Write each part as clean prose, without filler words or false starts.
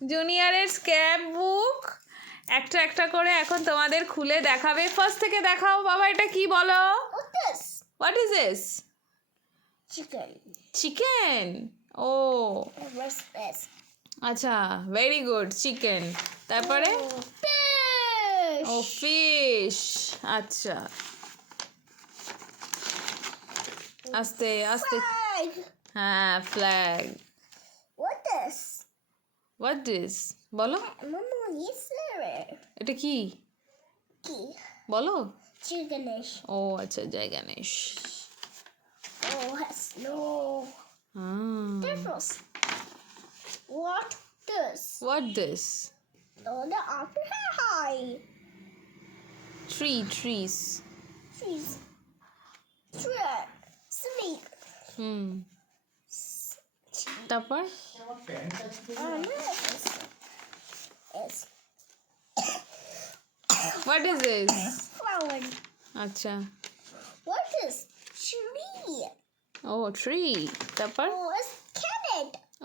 জুনিয়রের স্ক্র্যাপ বুক একটা একটা করে এখন তোমাদের খুলে দেখাবে। ফার্স্ট থেকে দেখাও বাবা, এটা কি বলো? What is this? চিকেন। ও আচ্ছা, ভেরি গুড, চিকেন। তারপরে ও ফিশ। আচ্ছা, আস্তে আস্তে। হ্যাঁ, ফ্ল্যাগ। হোয়াট দিস বলো? এটা কি বলো? ও আচ্ছা, জয় গণেশ। What this? Trees. তারপর what is this? আচ্ছা, oh tree. তারপর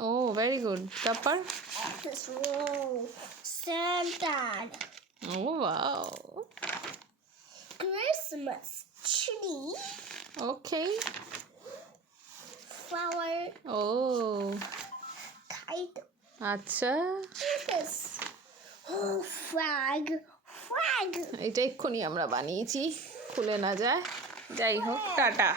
oh very good. তারপর oh wow. Christmas tree. Okay. Flower. Oh. Kite. আচ্ছা, Flag. এটা এক্ষুনি আমরা বানিয়েছি, খুলে না যায়। যাই হোক, টাটা।